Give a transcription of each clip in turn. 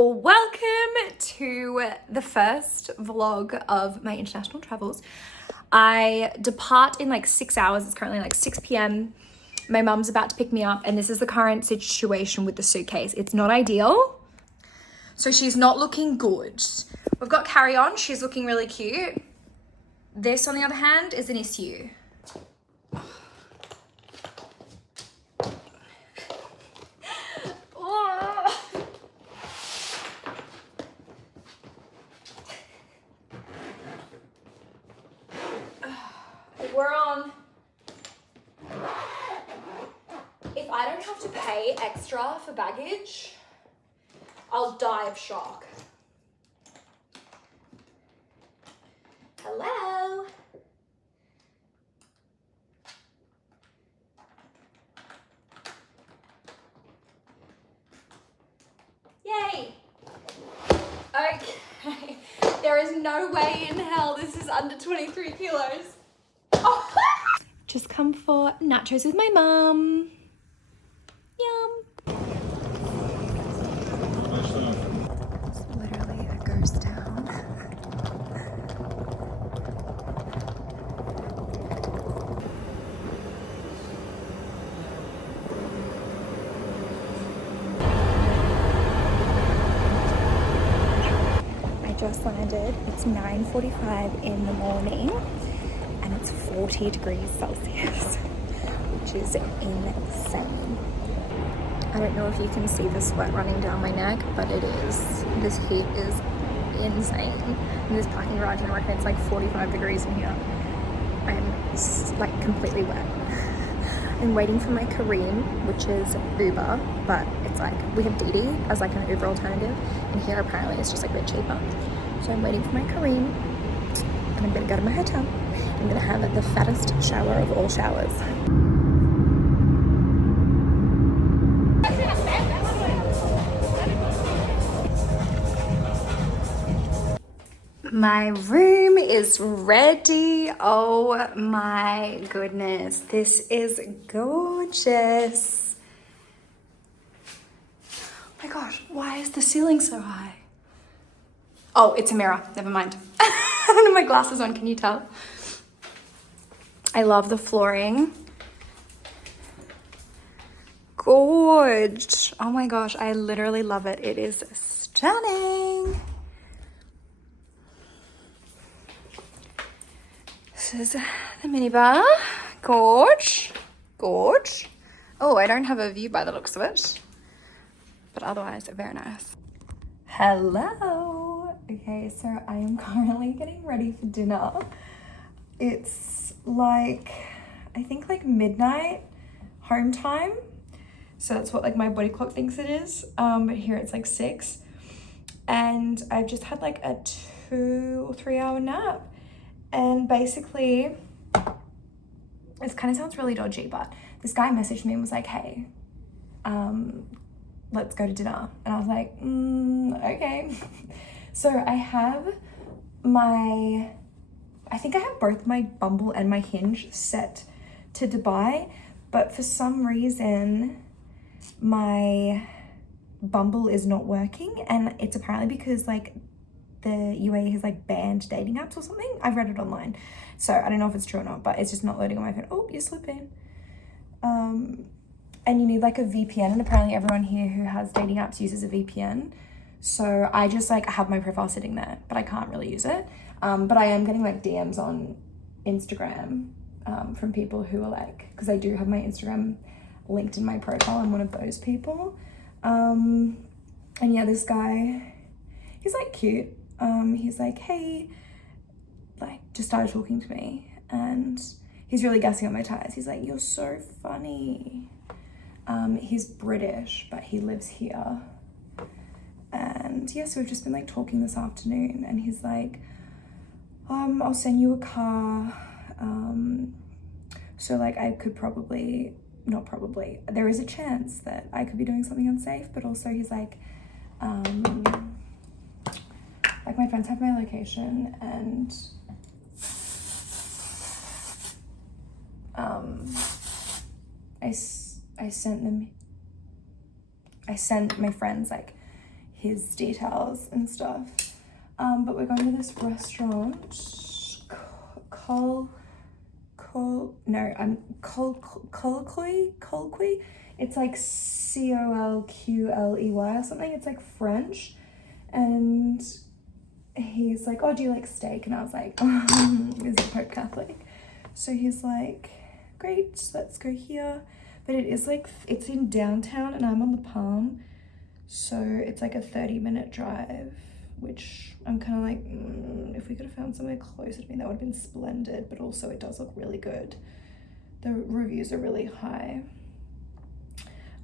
Welcome to the first vlog of my international travels. I depart in like 6 hours. It's currently like 6 p.m. My mum's about to pick me up, and this is the current situation with the suitcase. It's not ideal. So she's not looking good. We've got carry-on. She's looking really cute. This, on the other hand, is an issue. We're on. If I don't have to pay extra for baggage, I'll die of shock. Hello? Yay! Okay. There is no way in hell this is under 23 kilos. Oh. Just come for nachos with my mum. Yum. It's literally a ghost town. I just landed. It's 9:45 in the morning. And it's 40 degrees Celsius, which is insane. I don't know if you can see the sweat running down my neck, but it is. This heat is insane. In this parking garage, I reckon it's like 45 degrees in here. I'm like completely wet. I'm waiting for my Kareem, which is Uber, but it's like, we have Didi as like an Uber alternative, and here apparently it's just like a bit cheaper. So I'm waiting for my Kareem, and I'm gonna go to my hotel. I'm gonna have the fattest shower of all showers. My room is ready. Oh my goodness, this is gorgeous. Oh my gosh, why is the ceiling so high? Oh, it's a mirror, never mind. I don't have my glasses on, can you tell? I love the flooring. Gorge. Oh my gosh, I literally love it. It is stunning. This is the minibar. Gorge. Gorge. Oh, I don't have a view by the looks of it. But otherwise, very nice. Hello. Okay, so I am currently getting ready for dinner. It's like, I think like midnight home time. So that's what like my body clock thinks it is. But here it's like 6. And I've just had like a 2 or 3 hour nap. And basically, this kind of sounds really dodgy, but this guy messaged me and was like, hey, let's go to dinner. And I was like, okay. So I have I think I have both my Bumble and my Hinge set to Dubai, but for some reason my Bumble is not working, and it's apparently because like the UAE has like banned dating apps or something. I've read it online, so I don't know if it's true or not, but it's just not loading on my phone. Oh, you're slipping. And you need like a VPN, and apparently everyone here who has dating apps uses a VPN. So I just like have my profile sitting there, but I can't really use it. But I am getting like DMs on Instagram from people who are like, because I do have my Instagram linked in my profile. I'm one of those people. And yeah, this guy, he's like cute. He's like, hey, like just started talking to me, and he's really gassing up my tires. He's like, you're so funny. He's British, but he lives here. And yeah, so we've just been like talking this afternoon, and he's like, I'll send you a car. So like I could probably, not probably, there is a chance that I could be doing something unsafe, but also he's like my friends have my location, and I sent my friends like his details and stuff. But we're going to this restaurant, Colquy. It's like Colqley or something. It's like French. And he's like, oh, do you like steak? And I was like, he's a Pope Catholic. So he's like, great, let's go here. But it is like, it's in downtown and I'm on the Palm. So it's like a 30-minute drive, which I'm kind of like, if we could have found somewhere closer to me, that would have been splendid. But also it does look really good. The reviews are really high.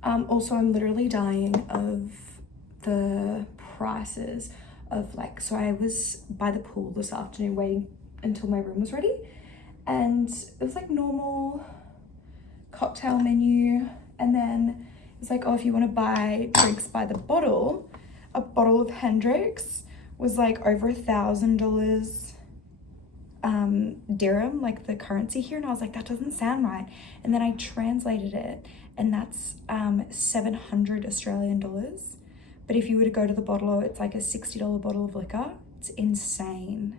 Also, I'm literally dying of the prices of like, so I was by the pool this afternoon waiting until my room was ready. And it was like normal cocktail menu. And then it's like, oh, if you want to buy drinks by the bottle, a bottle of Hendrix was like over $1,000 dirham, like the currency here. And I was like, that doesn't sound right. And then I translated it and that's 700 Australian dollars. But if you were to go to the bottle, it's like a $60 bottle of liquor. It's insane.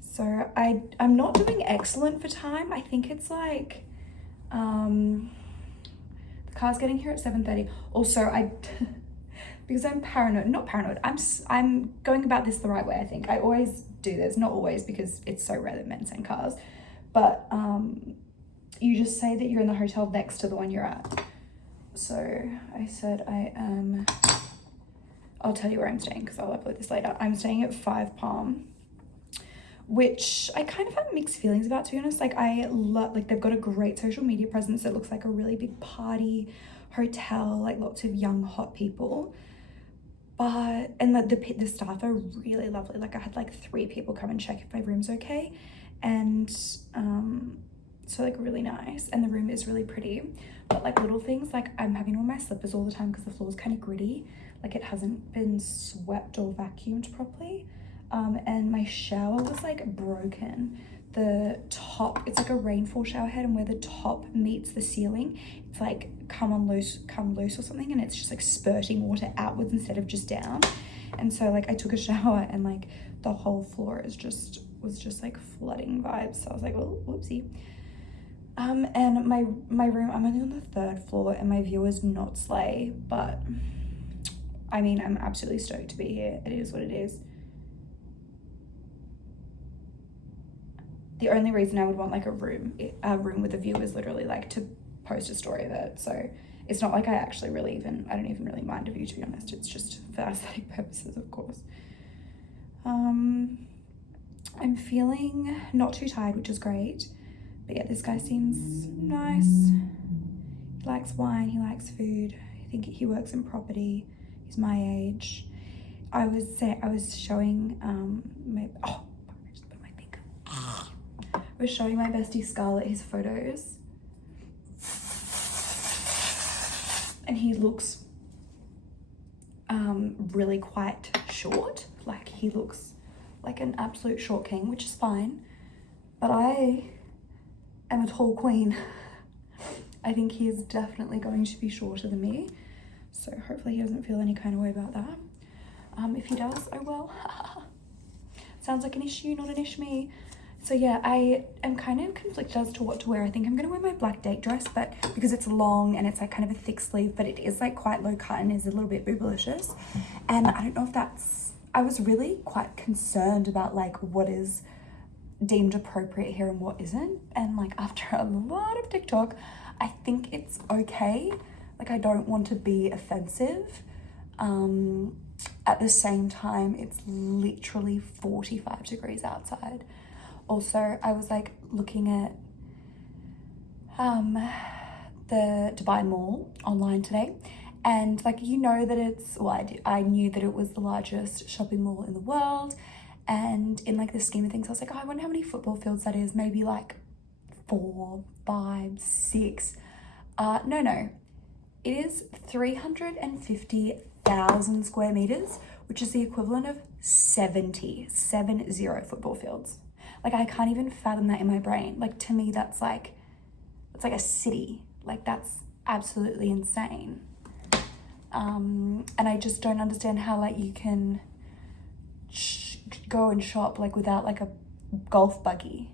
So I'm not doing excellent for time. I think it's like, the car's getting here at 7:30. Also, because I'm not paranoid, I'm going about this the right way, I think. I always do this, not always because it's so rare that men send cars. But you just say that you're in the hotel next to the one you're at. So I said I'll tell you where I'm staying because I'll upload this later. I'm staying at 5 Palm, which I kind of have mixed feelings about, to be honest. Like I love, like they've got a great social media presence. It looks like a really big party hotel, like lots of young hot people. But, and like the staff are really lovely. Like I had like 3 people come and check if my room's okay. And so like really nice. And the room is really pretty. But like little things, like I'm having to wear my slippers all the time because the floor's kind of gritty. Like it hasn't been swept or vacuumed properly. And my shower was like broken. The top, it's like a rainfall shower head, and where the top meets the ceiling, it's like come loose or something, and it's just like spurting water outwards instead of just down. And so like I took a shower and like the whole floor was just like flooding vibes. So I was like, oh, whoopsie. And my room, I'm only on the 3rd floor and my view is not slay, but I mean, I'm absolutely stoked to be here. It is what it is. The only reason I would want like a room with a view is literally like to post a story of it. So it's not like I don't even really mind a view, to be honest. It's just for aesthetic purposes, of course. I'm feeling not too tired, which is great. But yeah, this guy seems nice. He likes wine, he likes food. I think he works in property. He's my age. I was showing I was showing my bestie Scarlett his photos. And he looks really quite short. Like he looks like an absolute short king, which is fine. But I am a tall queen. I think he is definitely going to be shorter than me. So hopefully he doesn't feel any kind of way about that. If he does, oh well. Sounds like an issue, not an issue. So yeah, I am kind of conflicted as to what to wear. I think I'm gonna wear my black date dress, but because it's long and it's like kind of a thick sleeve, but it is like quite low cut and is a little bit boobylicious. And I don't know if I was really quite concerned about like what is deemed appropriate here and what isn't. And like after a lot of TikTok, I think it's okay. Like I don't want to be offensive. At the same time, it's literally 45 degrees outside. Also, I was like looking at the Dubai Mall online today, and like you know that it's, well, I knew that it was the largest shopping mall in the world, and in like the scheme of things I was like, oh, I wonder how many football fields that is. Maybe like 4, 5, 6. No, it is 350,000 square meters, which is the equivalent of 70 football fields. Like I can't even fathom that in my brain. Like to me, it's like a city. Like that's absolutely insane. And I just don't understand how like you can go and shop like without like a golf buggy.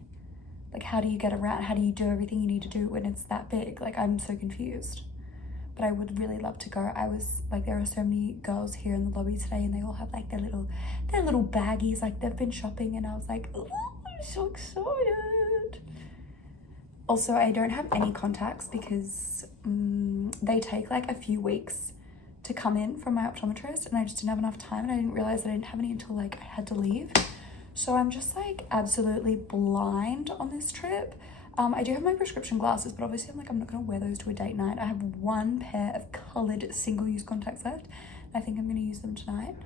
Like how do you get around? How do you do everything you need to do when it's that big? Like I'm so confused. But I would really love to go. I was like, there are so many girls here in the lobby today and they all have like their little baggies, like they've been shopping, and I was like, oh, I'm so excited. Also, I don't have any contacts because they take like a few weeks to come in from my optometrist, and I just didn't have enough time, and I didn't realize I didn't have any until like I had to leave. So I'm just like absolutely blind on this trip. I do have my prescription glasses, but obviously I'm not gonna wear those to a date night. I have one pair of colored single-use contacts left. I think I'm gonna use them tonight.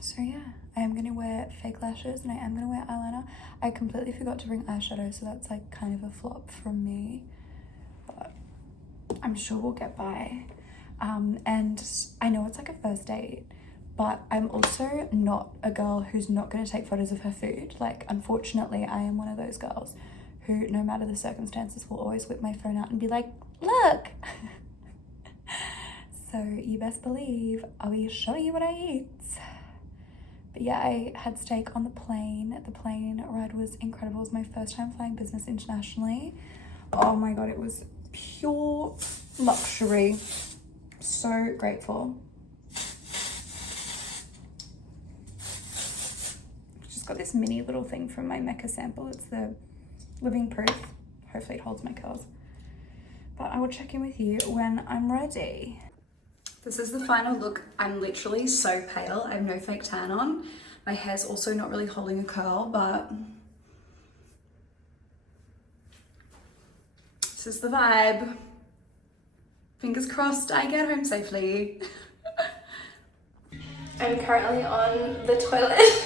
So yeah, I am gonna wear fake lashes and I am gonna wear eyeliner. I completely forgot to bring eyeshadow, so that's like kind of a flop from me, but I'm sure we'll get by. And I know it's like a first date, but I'm also not a girl who's not going to take photos of her food. Like, unfortunately, I am one of those girls who, no matter the circumstances, will always whip my phone out and be like, look. So you best believe I'll be showing you what I eat. But yeah, I had steak on the plane. The plane ride was incredible. It was my first time flying business internationally. Oh my God, it was pure luxury. So grateful. Got this mini little thing from my Mecca sample. It's the living proof. Hopefully it holds my curls. But I will check in with you when I'm ready. This is the final look. I'm literally so pale. I have no fake tan on. My hair's also not really holding a curl, but this is the vibe. Fingers crossed I get home safely. I'm currently on the toilet.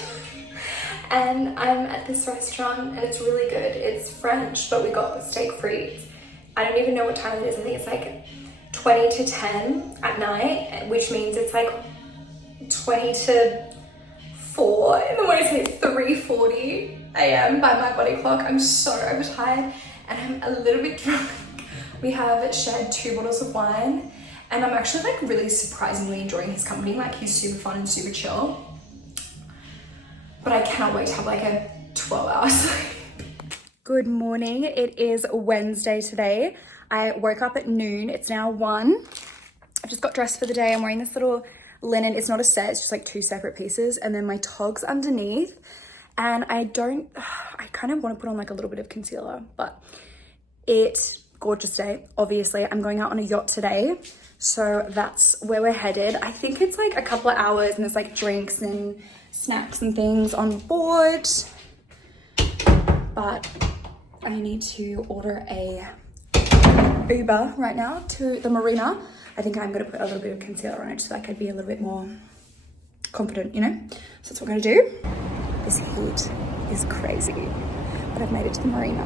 And I'm at this restaurant and it's really good. It's French, but we got steak frites. I don't even know what time it is. I think it's like 20 to 10 at night, which means it's like 20 to 4 in the morning. It's like 3:40 a.m. by my body clock. I'm so overtired and I'm a little bit drunk. We have shared 2 bottles of wine and I'm actually like really surprisingly enjoying his company. Like he's super fun and super chill. But I cannot wait to have like a 12-hour sleep. Good morning. It is Wednesday today. I woke up at noon. It's now 1. I just got dressed for the day. I'm wearing this little linen. It's not a set. It's just like 2 separate pieces. And then my togs underneath. And I kind of want to put on like a little bit of concealer. But it's gorgeous day. Obviously, I'm going out on a yacht today. So that's where we're headed. I think it's like a couple of hours and there's like drinks and snacks and things on board, but I need to order a Uber right now to the marina. I think I'm gonna put a little bit of concealer on it so I could be a little bit more confident, you know? So that's what we're gonna do. This heat is crazy, but I've made it to the marina.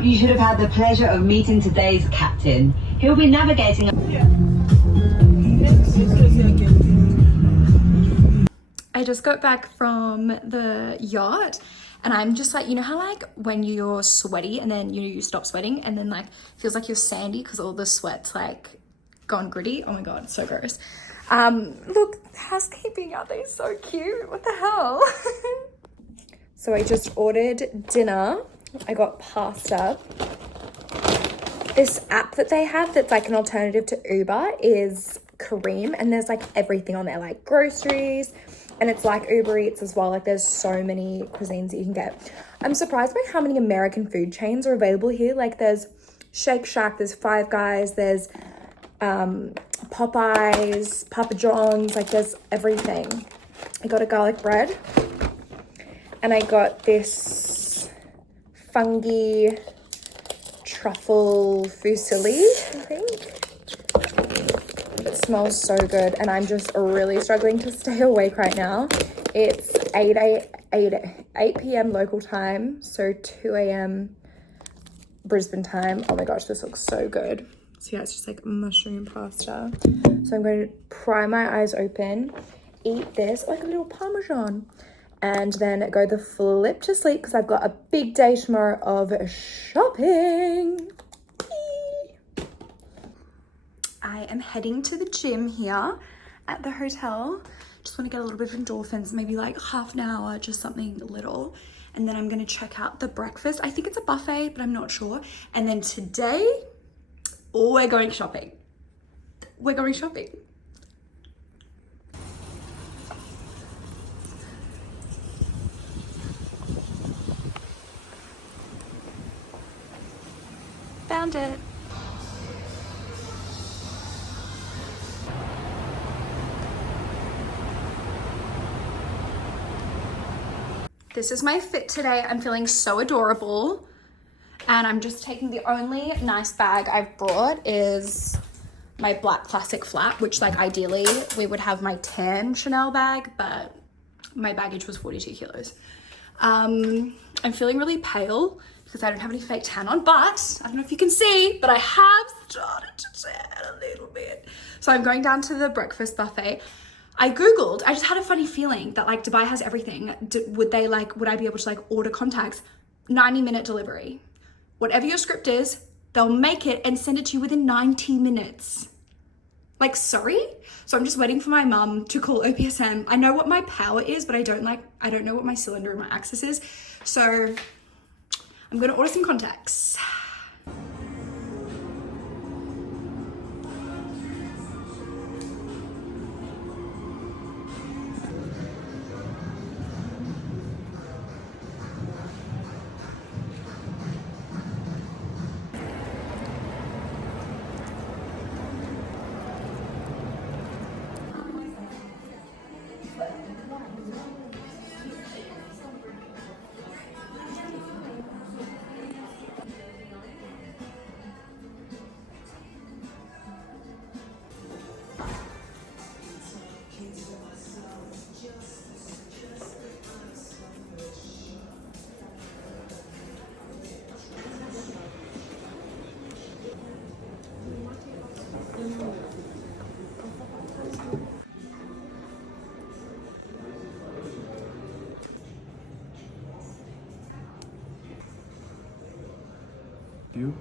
You should have had the pleasure of meeting today's captain. He'll be navigating. I just got back from the yacht and I'm just like, you know how like when you're sweaty and then you stop sweating and then like feels like you're sandy because all the sweat's like gone gritty. Oh my God, so gross. Look, housekeeping, are they so cute? What the hell? So I just ordered dinner. I got pasta. This app that they have that's like an alternative to Uber is Careem, and there's like everything on there, like groceries, and it's like Uber Eats as well. Like there's so many cuisines that you can get. I'm surprised by how many American food chains are available here. Like there's Shake Shack, there's Five Guys, there's Popeyes, Papa John's, like there's everything. I got a garlic bread and I got this fungi truffle fusilli, I think. It smells so good and I'm just really struggling to stay awake right now. It's 8 p.m. local time, so 2 a.m. Brisbane time. Oh my gosh, this looks so good. So yeah, it's just like mushroom pasta. So I'm going to pry my eyes open, eat this like a little Parmesan, and then go the flip to sleep because I've got a big day tomorrow of shopping. I am heading to the gym here at the hotel. Just want to get a little bit of endorphins, maybe like half an hour, just something little. And then I'm going to check out the breakfast. I think it's a buffet, but I'm not sure. And then today, we're going shopping. We're going shopping. Found it. This is my fit today. I'm feeling so adorable. And I'm just taking the only nice bag I've brought is my black classic flat, which like ideally we would have my tan Chanel bag, but my baggage was 42 kilos. I'm feeling really pale because I don't have any fake tan on, but I don't know if you can see, but I have started to tan a little bit. So I'm going down to the breakfast buffet. I Googled, I just had a funny feeling that like Dubai has everything. Would I be able to like order contacts? 90-minute delivery. Whatever your script is, they'll make it and send it to you within 90 minutes. Like, sorry? So I'm just waiting for my mum to call OPSM. I know what my power is, but I don't know what my cylinder and my axis is. So I'm gonna order some contacts. You?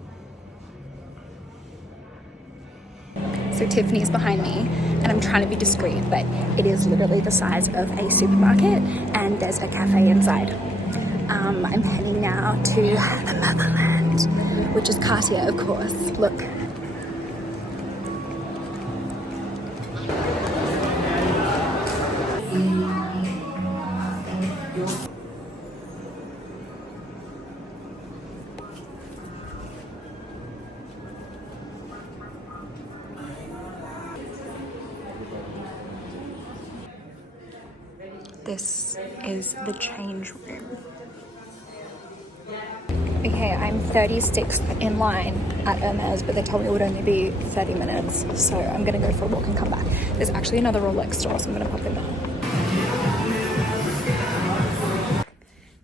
So Tiffany's behind me and I'm trying to be discreet, but it is literally the size of a supermarket and there's a cafe inside. I'm heading now to the motherland, which is Cartier, of course. Look. This is the change room. Okay, I'm 36th in line at Hermes, but they told me it would only be 30 minutes. So I'm gonna go for a walk and come back. There's actually another Rolex store, so I'm gonna pop in there.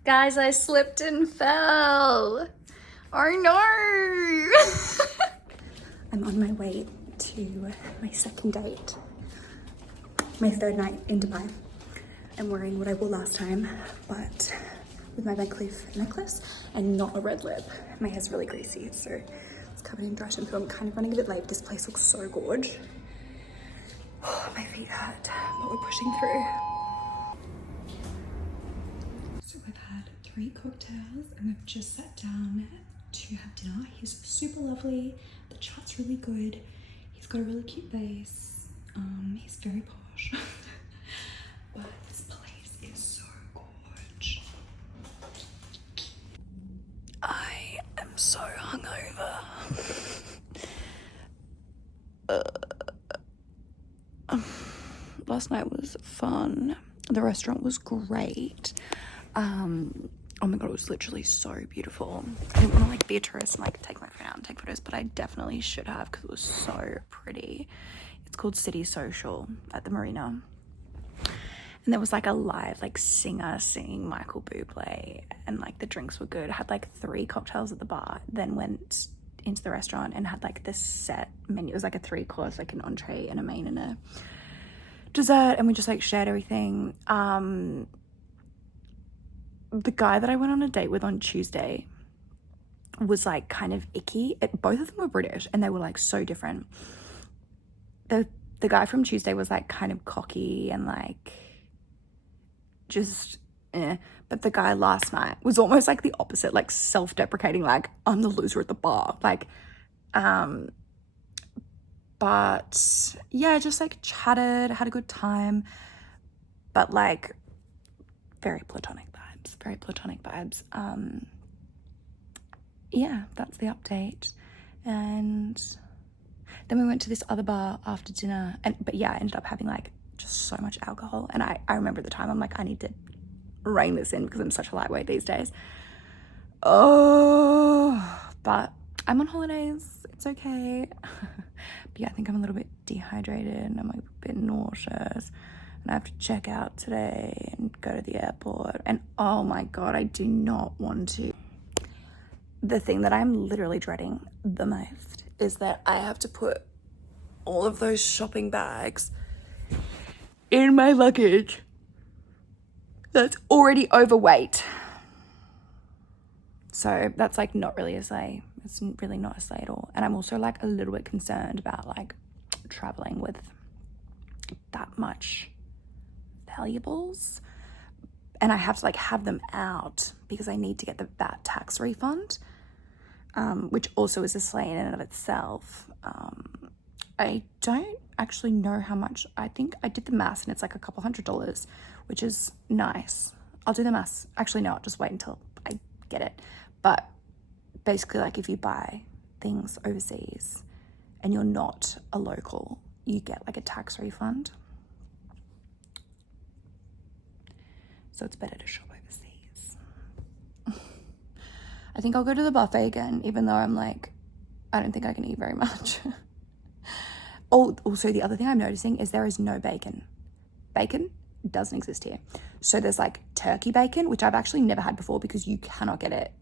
Guys, I slipped and fell. Oh no! I'm on my way to my second date. My third night in Dubai. I'm wearing what I wore last time, but with my Van Cleef necklace and not a red lip. My hair's really greasy, so it's covered in dry shampoo. I'm kind of running a bit late. This place looks so gorge. Oh, my feet hurt, but we're pushing through. So we've had 3 cocktails and we've just sat down to have dinner. He's super lovely. The chat's really good. He's got a really cute face. He's very posh. But this place is so gorge. I am so hungover. Last night was fun. The restaurant was great. Oh my god, it was literally so beautiful. I didn't want to like be a tourist and like take my phone out and take photos, but I definitely should have because it was so pretty. It's called City Social at the marina. And there was like a live like singer singing Michael Bublé and like the drinks were good. I had like 3 cocktails at the bar, then went into the restaurant and had like this set menu. It was like a 3-course, like an entree and a main and a dessert, and we just like shared everything. The guy that I went on a date with on Tuesday was like kind of icky. Both of them were British and they were like so different. The guy from Tuesday was like kind of cocky and like just but the guy last night was almost like the opposite, like self-deprecating, like I'm the loser at the bar, like but yeah, just like chatted, had a good time, but like very platonic vibes. Yeah, that's the update. And then we went to this other bar after dinner, but yeah, I ended up having like just so much alcohol, and I remember at the time I'm like, I need to rein this in because I'm such a lightweight these days. But I'm on holidays, it's okay. But yeah, I think I'm a little bit dehydrated and I'm like a bit nauseous, and I have to check out today and go to the airport, and oh my god, I do not want to. The thing that I'm literally dreading the most is that I have to put all of those shopping bags in my luggage that's already overweight. So that's like not really a sleigh. It's really not a sleigh at all. And I'm also like a little bit concerned about like traveling with that much valuables, and I have to like have them out because I need to get the VAT tax refund, which also is a sleigh in and of itself. I don't actually know how much. I think I did the maths and it's like a couple $100, which is nice. I'll do the maths. Actually, no, I'll just wait until I get it. But basically, like if you buy things overseas and you're not a local, you get like a tax refund. So it's better to shop overseas. I think I'll go to the buffet again, even though I'm like, I don't think I can eat very much. Oh, also the other thing I'm noticing is there is no bacon. Bacon doesn't exist here. So there's like turkey bacon, which I've actually never had before because you cannot get it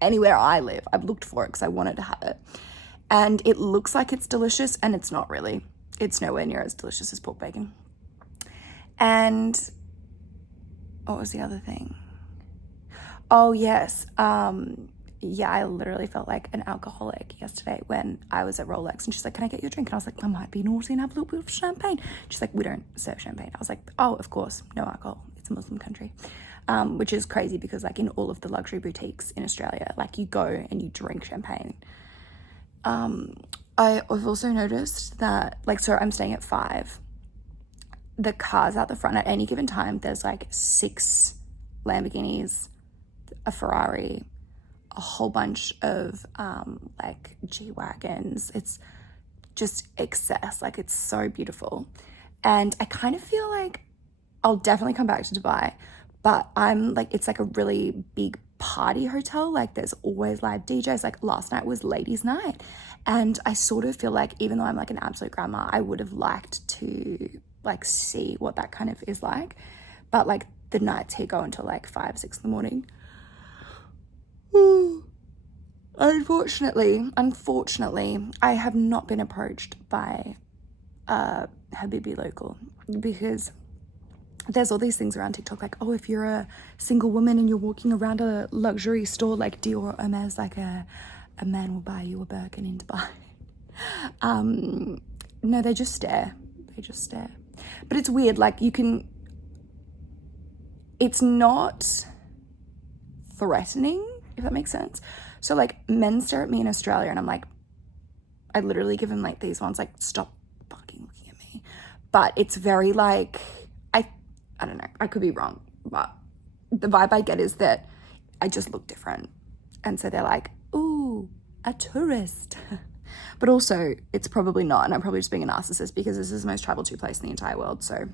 anywhere I live. I've looked for it because I wanted to have it. And it looks like it's delicious, and it's not really. It's nowhere near as delicious as pork bacon. And what was the other thing? Oh, yes. Yeah, I literally felt like an alcoholic yesterday when I was at Rolex, and she's like, can I get you a drink? And I was like, I might be naughty and have a little bit of champagne. She's like, we don't serve champagne. I was like, oh, of course, no alcohol. It's a Muslim country. Which is crazy because like in all of the luxury boutiques in Australia, like you go and you drink champagne. I've also noticed that, like, so I'm staying at 5. The cars out the front at any given time, there's like 6 Lamborghinis, a Ferrari, a whole bunch of like G-Wagons. It's just excess. Like, it's so beautiful. And I kind of feel like I'll definitely come back to Dubai, but I'm like, it's like a really big party hotel. Like, there's always live DJs. Like, last night was ladies' night, and I sort of feel like, even though I'm like an absolute grandma, I would have liked to like see what that kind of is like. But like the nights here go until like 5, 6 in the morning. Unfortunately, I have not been approached by a Habibi local, because there's all these things around TikTok, like, oh, if you're a single woman and you're walking around a luxury store like Dior or Hermes, like a man will buy you a Birkin in Dubai. No, they just stare. But it's weird, like it's not threatening, if that makes sense. So like, men stare at me in Australia and I'm like, I literally give them like these ones, like, stop fucking looking at me. But it's very like, I don't know, I could be wrong, but the vibe I get is that I just look different. And so they're like, ooh, a tourist. But also, it's probably not, and I'm probably just being a narcissist because this is the most traveled to place in the entire world, so.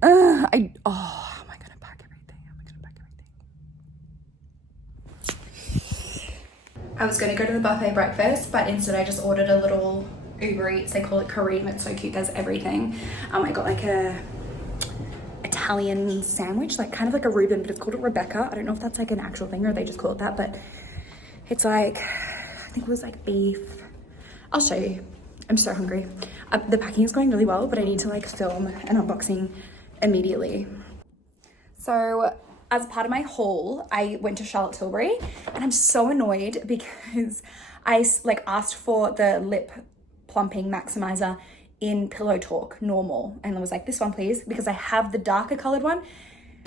How am I gonna pack everything? I was gonna go to the buffet breakfast, but instead I just ordered a little Uber Eats. They call it Kareem. It's so cute. There's everything. I got like a Italian Italian sandwich, like kind of like a Reuben, but it's called a Rebecca. I don't know if that's like an actual thing or they just call it that, but it's like, I think it was like beef. I'll show you. I'm so hungry. The packing is going really well, but I need to like film an unboxing immediately. So as part of my haul, I went to Charlotte Tilbury and I'm so annoyed because I like asked for the lip plumping maximizer in Pillow Talk normal, and I was like, this one please, because I have the darker colored one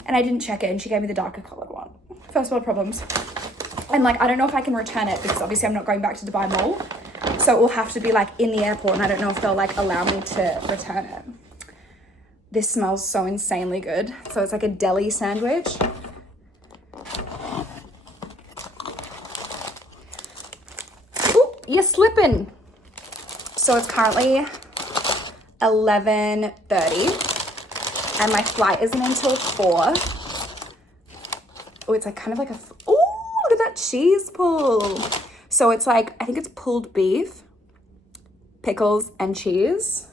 and I didn't check it and she gave me the darker colored one. First world problems. And like, I don't know if I can return it because obviously I'm not going back to Dubai Mall. So it will have to be like in the airport and I don't know if they'll like allow me to return it. This smells so insanely good. So it's like a deli sandwich. Ooh, you're slipping. So it's currently 11:30 and my flight isn't until 4. Oh, it's like kind of like a, oh, look at that cheese pull. So it's like, I think it's pulled beef, pickles, and cheese.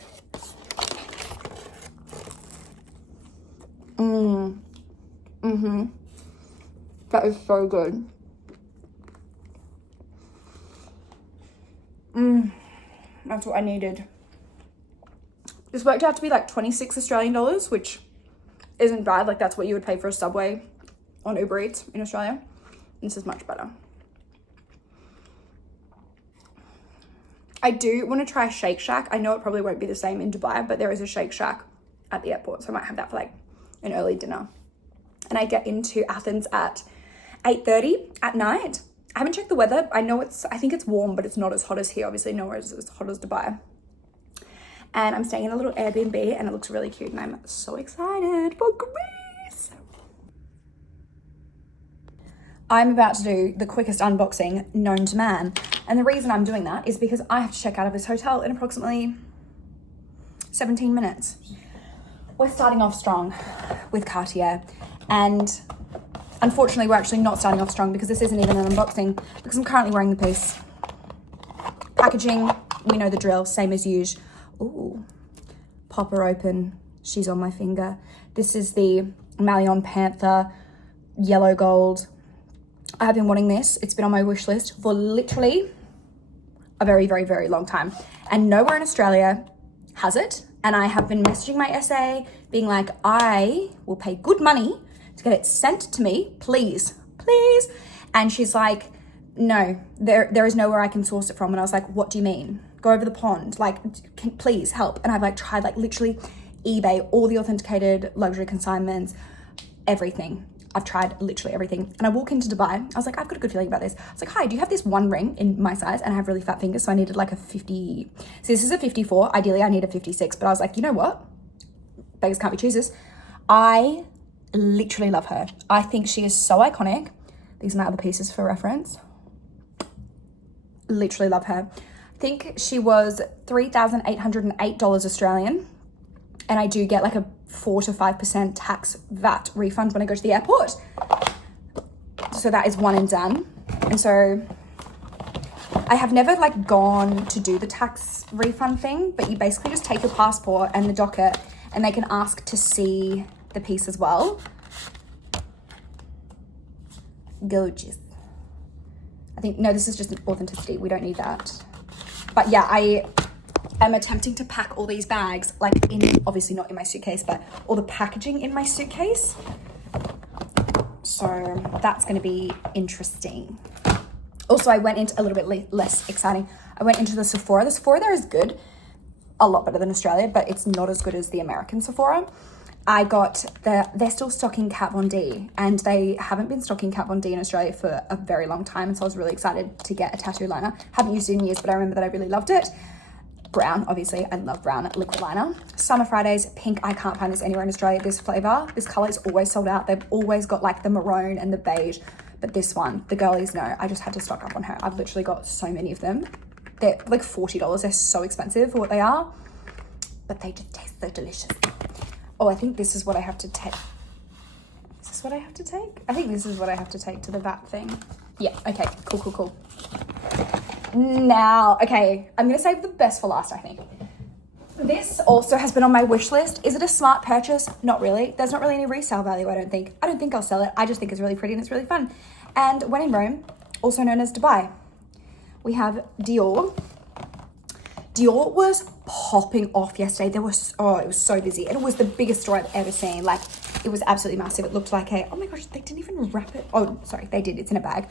That is so good. That's what I needed. This worked out to be like 26 Australian dollars, which isn't bad. Like that's what you would pay for a Subway on Uber Eats in Australia. This is much better. I do want to try Shake Shack. I know it probably won't be the same in Dubai, but there is a Shake Shack at the airport. So I might have that for like an early dinner. And I get into Athens at 8:30 at night. I haven't checked the weather. I think it's warm, but it's not as hot as here. Obviously nowhere is as hot as Dubai. And I'm staying in a little Airbnb and it looks really cute and I'm so excited for Greece. I'm about to do the quickest unboxing known to man. And the reason I'm doing that is because I have to check out of this hotel in approximately 17 minutes. We're starting off strong with Cartier. And unfortunately, we're actually not starting off strong because this isn't even an unboxing because I'm currently wearing the piece. Packaging, we know the drill, same as usual. Ooh, pop her open. She's on my finger. This is the Malion Panther yellow gold. I have been wanting this. It's been on my wish list for literally a very, very, very long time. And nowhere in Australia has it. And I have been messaging my SA being like, I will pay good money to get it sent to me, please, please. And she's like, no, there is nowhere I can source it from. And I was like, what do you mean? Go over the pond, like, please help. And I've like tried like literally eBay, all the authenticated luxury consignments, everything. I've tried literally everything. And I walk into Dubai. I was like, I've got a good feeling about this. I was like, hi, do you have this one ring in my size? And I have really fat fingers. So I needed like a 50. So this is a 54. Ideally, I need a 56. But I was like, you know what? Beggars can't be choosers. I literally love her. I think she is so iconic. These are my other pieces for reference. Literally love her. I think she was $3,808 Australian. And I do get like a 4 to 5% tax VAT refund when I go to the airport. So that is one and done. And so I have never like gone to do the tax refund thing, but you basically just take your passport and the docket and they can ask to see the piece as well. Gorgeous. I think, no, this is just an authenticity. We don't need that. But yeah, I am attempting to pack all these bags, like in, obviously not in my suitcase, but all the packaging in my suitcase. So that's going to be interesting. Also, I went into a little bit less exciting. I went into the Sephora. The Sephora there is good, a lot better than Australia, but it's not as good as the American Sephora. I got they're still stocking Kat Von D, and they haven't been stocking Kat Von D in Australia for a very long time. And so I was really excited to get a tattoo liner. Haven't used it in years, but I remember that I really loved it. Brown, obviously, I love brown liquid liner. Summer Fridays, pink. I can't find this anywhere in Australia. This flavor, this color is always sold out. They've always got like the maroon and the beige, but this one, the girlies know. I just had to stock up on her. I've literally got so many of them. They're like $40. They're so expensive for what they are, but they just taste so delicious. Oh, I think this is what I have to take. Is this what I have to take? I think this is what I have to take to the VAT thing. Yeah, okay, cool. Now, okay, I'm gonna save the best for last, I think. This also has been on my wish list. Is it a smart purchase? Not really. There's not really any resale value, I don't think. I don't think I'll sell it. I just think it's really pretty and it's really fun. And when in Rome, also known as Dubai, we have Dior. Dior was popping off yesterday. It was so busy. And it was the biggest store I've ever seen. Like, it was absolutely massive. It looked like oh my gosh, they didn't even wrap it. Oh, sorry, they did. It's in a bag.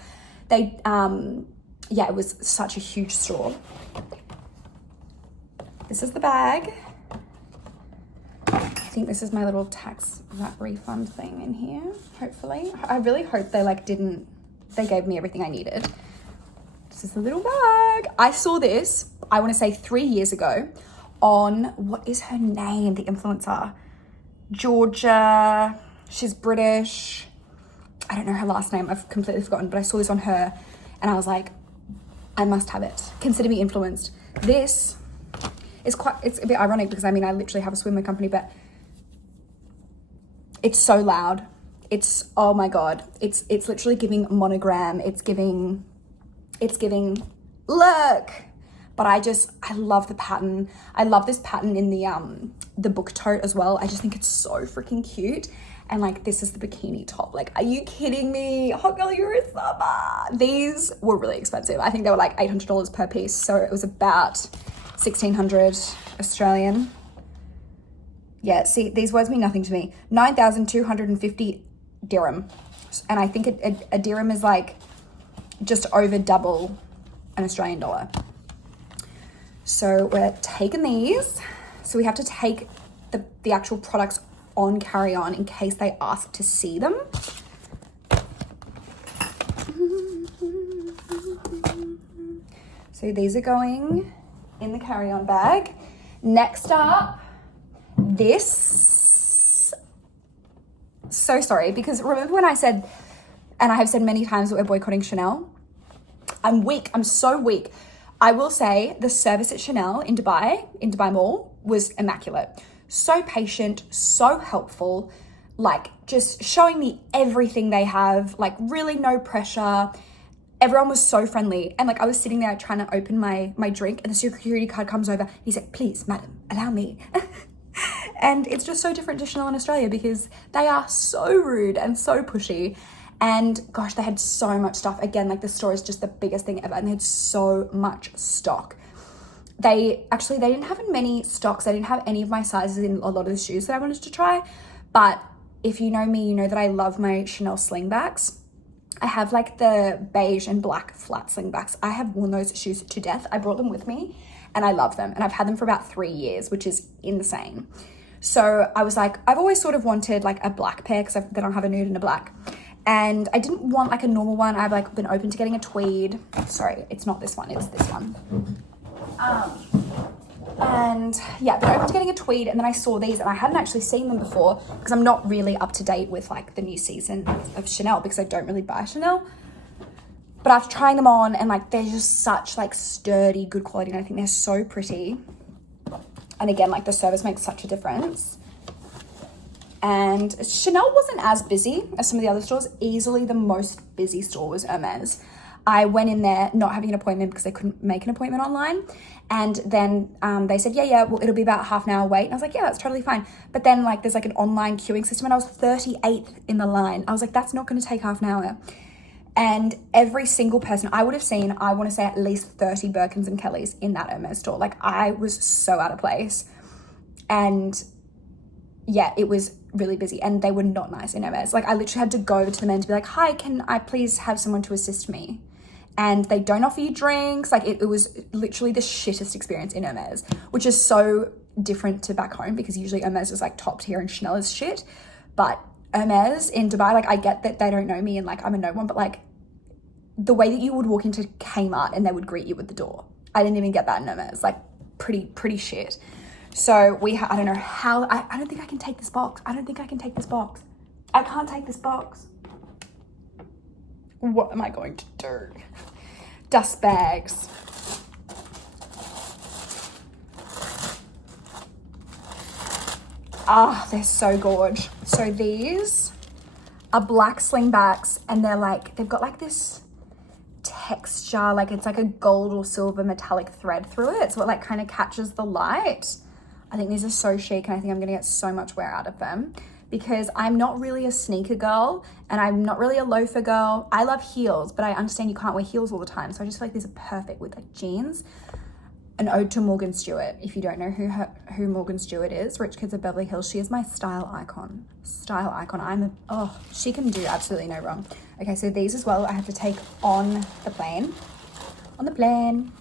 Yeah, it was such a huge store. This is the bag. I think this is my little tax refund thing in here, hopefully. I really hope they they gave me everything I needed. This is the little bag. I saw this, I want to say 3 years ago on, what is her name, the influencer? Georgia, she's British. I don't know her last name, I've completely forgotten, but I saw this on her and I was like, I must have it. Consider me influenced. This is it's a bit ironic because I mean, I literally have a swimwear company, but it's so loud. It's, oh my God, it's literally giving monogram. It's giving, look. But I love the pattern. I love this pattern in the book tote as well. I just think it's so freaking cute. And like, this is the bikini top. Like, are you kidding me? Hot girl, you're a summer. These were really expensive. I think they were like $800 per piece. So it was about 1,600 Australian. Yeah, see, these words mean nothing to me. 9,250 dirham. And I think a dirham is like just over double an Australian dollar. So we're taking these. So we have to take the actual products on carry-on in case they ask to see them. So these are going in the carry-on bag. Next up, this. So sorry, because remember when I said, and I have said many times that we're boycotting Chanel? I'm weak. I'm so weak. I will say the service at Chanel in Dubai Mall, was immaculate. So patient, so helpful, like just showing me everything they have, like really no pressure. Everyone was so friendly. And like, I was sitting there trying to open my drink and the security guard comes over. He's like, please, madam, allow me. And it's just so different to Chanel in Australia because they are so rude and so pushy. And gosh, they had so much stuff. Again, like the store is just the biggest thing ever. And they had so much stock. They didn't have many stocks. They didn't have any of my sizes in a lot of the shoes that I wanted to try. But if you know me, you know that I love my Chanel slingbacks. I have like the beige and black flat slingbacks. I have worn those shoes to death. I brought them with me and I love them. And I've had them for about 3 years, which is insane. So I was like, I've always sort of wanted like a black pair because they don't have a nude and a black. And I didn't want like a normal one. I've like been open to getting a tweed. Sorry, it's not this one, it's this one. And yeah, been open to getting a tweed, and then I saw these and I hadn't actually seen them before because I'm not really up to date with like the new season of Chanel because I don't really buy Chanel. But after trying them on and like they're just such like sturdy, good quality, and I think they're so pretty. And again, like the service makes such a difference. And Chanel wasn't as busy as some of the other stores. Easily the most busy store was Hermes. I went in there not having an appointment because they couldn't make an appointment online. And then they said, yeah, well, it'll be about half an hour wait. And I was like, yeah, that's totally fine. But then like there's like an online queuing system and I was 38th in the line. I was like, that's not going to take half an hour. And every single person I would have seen, I want to say at least 30 Birkins and Kellys in that Hermes store. Like I was so out of place. And yeah, it was really busy and they were not nice in Hermes. Like I literally had to go to the men to be like, hi, can I please have someone to assist me? And they don't offer you drinks. Like it was literally the shittest experience in Hermes, which is so different to back home because usually Hermes is like top tier and Chanel is shit. But Hermes in Dubai, like I get that they don't know me and like I'm a no one, but like the way that you would walk into Kmart and they would greet you at the door. I didn't even get that in Hermes, like pretty shit. So I don't know how, I don't think I can take this box. I can't take this box. What am I going to do? Dust bags. Ah, they're so gorge. So these are black slingbacks and they've got like this texture, like it's like a gold or silver metallic thread through it. So it like kind of catches the light. I think these are so chic, and I think I'm gonna get so much wear out of them because I'm not really a sneaker girl and I'm not really a loafer girl. I love heels, but I understand you can't wear heels all the time. So I just feel like these are perfect with like jeans. An ode to Morgan Stewart. If you don't know who Morgan Stewart is, Rich Kids of Beverly Hills, she is my style icon. Style icon. She can do absolutely no wrong. Okay, so these as well, I have to take on the plane. On the plane.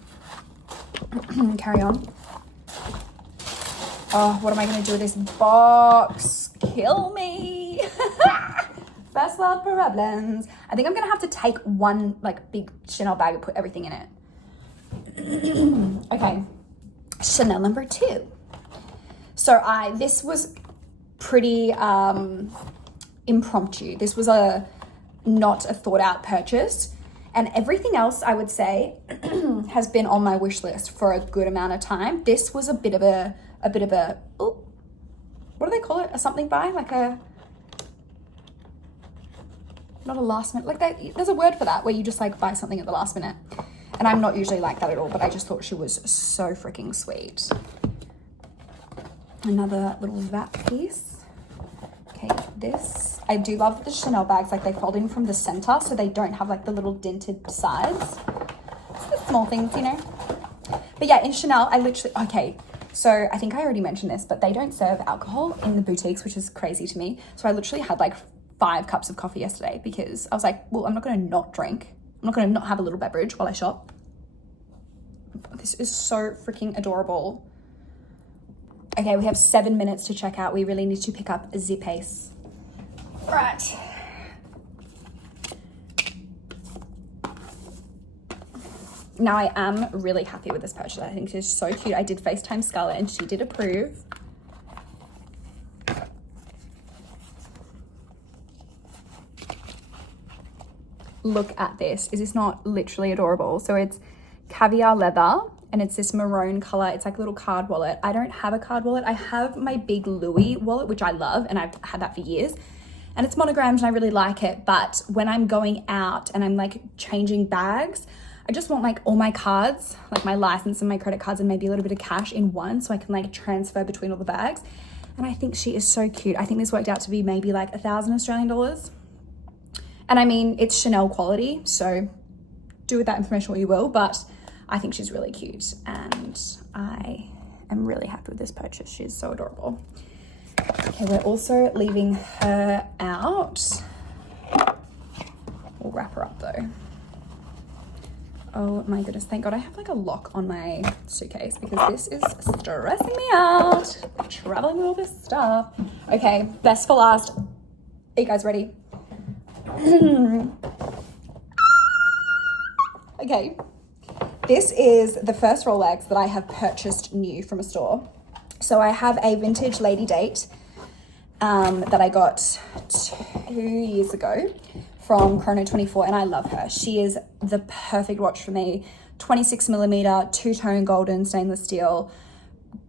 Carry on. Oh, what am I gonna do with this box? Kill me. First world problems. I think I'm gonna have to take one like big Chanel bag and put everything in it. Okay, Chanel number 2. So this was pretty impromptu. This was not a thought out purchase, and everything else I would say has been on my wish list for a good amount of time. This was a bit of a oh, what do they call it? A something buy, like a, not a last minute, like there's a word for that where you just like buy something at the last minute. And I'm not usually like that at all, but I just thought she was so freaking sweet. Another little that piece. Okay, this. I do love the Chanel bags, like they fold in from the center, so they don't have like the little dented sides. It's the small things, you know. But yeah, in Chanel, okay, so I think I already mentioned this, but they don't serve alcohol in the boutiques, which is crazy to me. So I literally had like 5 cups of coffee yesterday because I was like, well, I'm not going to not drink. I'm not going to not have a little beverage while I shop. This is so freaking adorable. Okay, we have 7 minutes to check out. We really need to pick up the pace. Right. Now I am really happy with this purchase. I think she's so cute. I did FaceTime Scarlett and she did approve. Look at this. Is this not literally adorable? So it's caviar leather and it's this maroon color. It's like a little card wallet. I don't have a card wallet. I have my big Louis wallet, which I love, and I've had that for years. And it's monogrammed and I really like it. But when I'm going out and I'm like changing bags, I just want like all my cards, like my license and my credit cards and maybe a little bit of cash in one so I can like transfer between all the bags. And I think she is so cute. I think this worked out to be maybe like 1,000 Australian dollars. And I mean, it's Chanel quality, so do with that information what you will, but I think she's really cute and I am really happy with this purchase. She's so adorable. Okay, we're also leaving her out. We'll wrap her up though. Oh my goodness, thank God I have like a lock on my suitcase because this is stressing me out. Traveling with all this stuff. Okay, best for last. Are you guys ready? Okay, this is the first Rolex that I have purchased new from a store. So I have a vintage Lady Date that I got 2 years ago from Chrono 24, and I love her. She is the perfect watch for me. 26mm, two-tone golden stainless steel,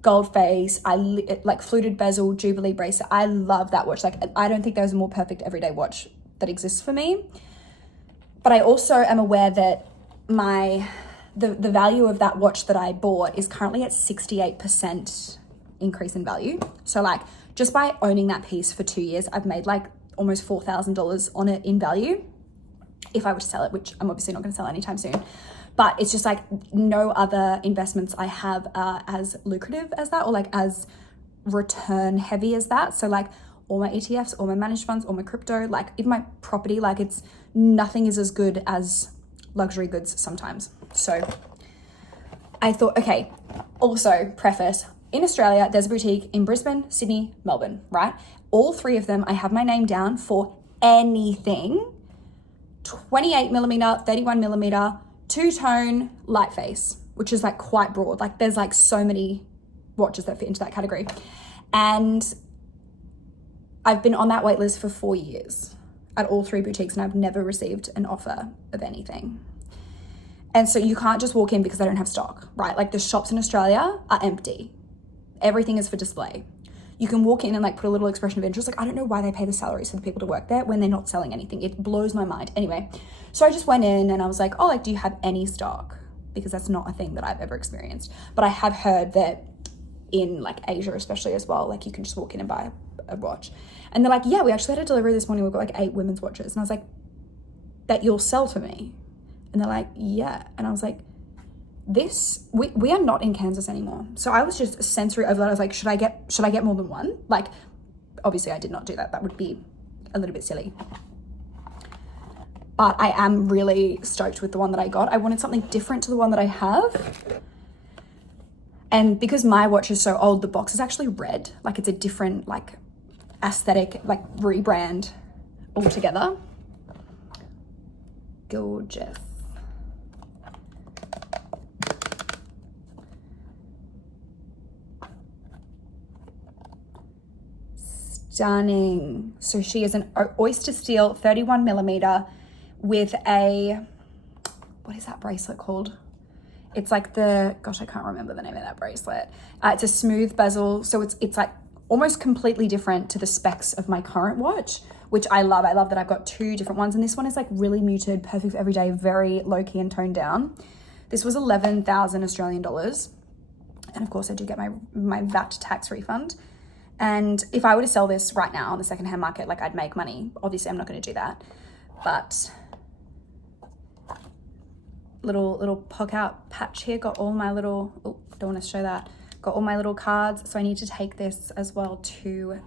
gold face, like fluted bezel, Jubilee bracelet. I love that watch. Like, I don't think there's a more perfect everyday watch that exists for me. But I also am aware that the value of that watch that I bought is currently at 68% increase in value. So like just by owning that piece for 2 years, I've made like almost $4,000 on it in value if I were to sell it, which I'm obviously not going to sell anytime soon. But it's just like no other investments I have are as lucrative as that or like as return heavy as that. So like all my ETFs, all my managed funds, all my crypto, like even my property, like nothing is as good as luxury goods sometimes. So I thought, okay, also preface, in Australia, there's a boutique in Brisbane, Sydney, Melbourne, right? All 3 of them, I have my name down for anything 28mm, 31mm, two-tone, light face, which is like quite broad. Like there's like so many watches that fit into that category. And I've been on that wait list for 4 years at all 3 boutiques and I've never received an offer of anything. And so you can't just walk in because they don't have stock, right? Like the shops in Australia are empty. Everything is for display. You can walk in and like put a little expression of interest. Like, I don't know why they pay the salaries for the people to work there when they're not selling anything. It blows my mind. Anyway, so I just went in and I was like, oh, like, do you have any stock? Because that's not a thing that I've ever experienced. But I have heard that in like Asia especially as well. Like you can just walk in and buy a watch. And they're like, yeah, we actually had a delivery this morning. We've got like 8 women's watches. And I was like, that you'll sell to me? And they're like, yeah. And I was like, we are not in Kansas anymore. So I was just sensory overload. I was like, should I get more than one? Like, obviously I did not do that. That would be a little bit silly. But I am really stoked with the one that I got. I wanted something different to the one that I have. And because my watch is so old, the box is actually red. Like it's a different like aesthetic, like rebrand altogether. Gorgeous. Stunning. So she is an oyster steel 31 millimeter with a, what is that bracelet called? It's like the, gosh, I can't remember the name of that bracelet. It's a smooth bezel. So it's like almost completely different to the specs of my current watch, which I love. I love that I've got 2 different ones. And this one is like really muted, perfect for every day, very low key and toned down. This was 11,000 Australian dollars. And of course I do get my VAT tax refund. And if I were to sell this right now on the secondhand market, like I'd make money. Obviously I'm not going to do that, but little poke out patch here, got all my little, oh, don't want to show that, got all my little cards. So I need to take this as well to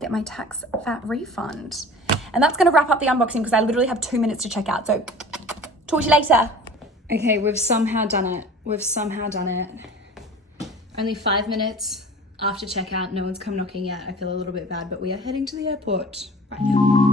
get my tax VAT refund. And that's going to wrap up the unboxing because I literally have 2 minutes to check out. So talk to you later. Okay, we've somehow done it. Only 5 minutes after checkout. No one's come knocking yet. I feel a little bit bad, but we are heading to the airport right now.